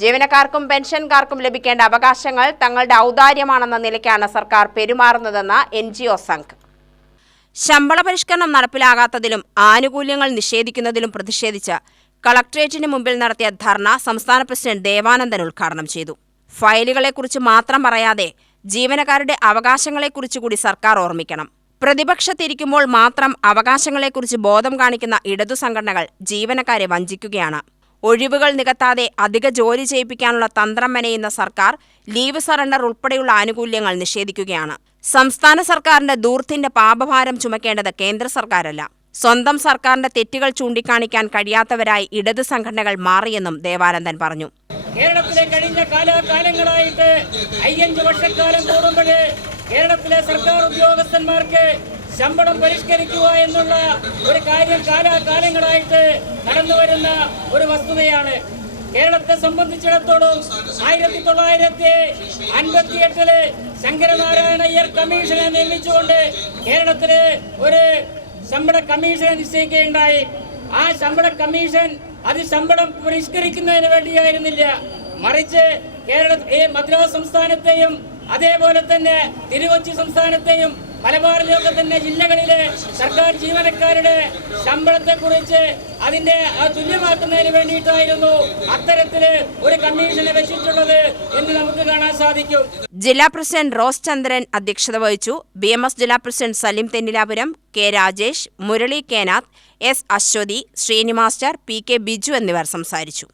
ജീവനക്കാർക്കും പെൻഷൻകാർക്കും ലഭിക്കേണ്ട അവകാശങ്ങൾ തങ്ങളുടെ ഔദാര്യമാണെന്ന നിലയ്ക്കാണ് സർക്കാർ പെരുമാറുന്നതെന്ന് എൻ ജി ഒ സംഘ്. ശമ്പള പരിഷ്കരണം നടപ്പിലാകാത്തതിലും ആനുകൂല്യങ്ങൾ നിഷേധിക്കുന്നതിലും പ്രതിഷേധിച്ച് കളക്ട്രേറ്റിന് മുമ്പിൽ നടത്തിയ ധർണ സംസ്ഥാന പ്രസിഡന്റ് ദേവാനന്ദൻ ഉദ്ഘാടനം ചെയ്തു. ഫയലുകളെക്കുറിച്ച് മാത്രം പറയാതെ ജീവനക്കാരുടെ അവകാശങ്ങളെക്കുറിച്ച് കൂടി സർക്കാർ ഓർമ്മിക്കണം. പ്രതിപക്ഷത്തിരിക്കുമ്പോൾ മാത്രം അവകാശങ്ങളെക്കുറിച്ച് ബോധം കാണിക്കുന്ന ഇടതു സംഘടനകൾ ജീവനക്കാരെ വഞ്ചിക്കുകയാണ്. ഒഴിവുകൾ നികത്താതെ അധിക ജോലി ചെയ്യിപ്പിക്കാനുള്ള തന്ത്രം മെനയുന്ന സർക്കാർ ലീവ് സറണ്ടർ ഉൾപ്പെടെയുള്ള ആനുകൂല്യങ്ങൾ നിഷേധിക്കുകയാണ്. സംസ്ഥാന സർക്കാരിന്റെ ദൂർത്തിന്റെ പാപഭാരം ചുമക്കേണ്ടത് കേന്ദ്ര സർക്കാരല്ല. സ്വന്തം സർക്കാരിന്റെ തെറ്റുകൾ ചൂണ്ടിക്കാണിക്കാൻ കഴിയാത്തവരായി ഇടത് സംഘടനകൾ മാറിയെന്നും ദേവാനന്ദൻ പറഞ്ഞു. കേരളത്തിലെ കഴിഞ്ഞ കാലാകാലങ്ങളായിട്ട് അയ്യഞ്ച് വർഷക്കാലം കൂടുമ്പോഴേ കേരളത്തിലെ സർക്കാർ ഉദ്യോഗസ്ഥന്മാർക്ക് ശമ്പളം പരിഷ്കരിക്കുക എന്നുള്ള ഒരു കാര്യം കാലാകാലങ്ങളായിട്ട് നടന്നു വരുന്ന ഒരു വസ്തുതയാണ്. കേരളത്തെ സംബന്ധിച്ചിടത്തോളം ആയിരത്തി തൊള്ളായിരത്തി അൻപത്തി എട്ടിൽ ശങ്കരനാരായണ അയ്യർ കമ്മീഷനെ നിയമിച്ചുകൊണ്ട് കേരളത്തിൽ ഒരു ശമ്പള കമ്മീഷനെ നിശ്ചയിക്കുകയുണ്ടായി. ആ ശമ്പള കമ്മീഷൻ അത് ശമ്പളം പരിഷ്കരിക്കുന്നതിന് വേണ്ടിയായിരുന്നില്ല. മറിച്ച് കേരള മദ്രാസ് സംസ്ഥാനത്തെയും അതേപോലെ തന്നെ തിരുവച്ചി സംസ്ഥാനത്തെയും മലബാറിലൊക്കെ തന്നെ ജില്ലകളിലെ സർക്കാർ ജീവനക്കാരുടെ ശമ്പളത്തെ കുറിച്ച് അതിന്റെ തുല്യമാക്കുന്നതിന് വേണ്ടിയിട്ടായിരുന്നു അത്തരത്തിൽ ഒരു കമ്മീഷനെ വെച്ചിട്ടുള്ളത് എന്ന് നമുക്ക് കാണാൻ സാധിക്കും. ജില്ലാ പ്രസിഡന്റ് റോസ് ചന്ദ്രൻ അധ്യക്ഷത വഹിച്ചു. ബി എം എസ് ജില്ലാ president Salim Thennilapuram K Rajesh Murali Kenath S Aswathy ശ്രീനിമാസ്റ്റർ P K Biju എന്നിവർ സംസാരിച്ചു.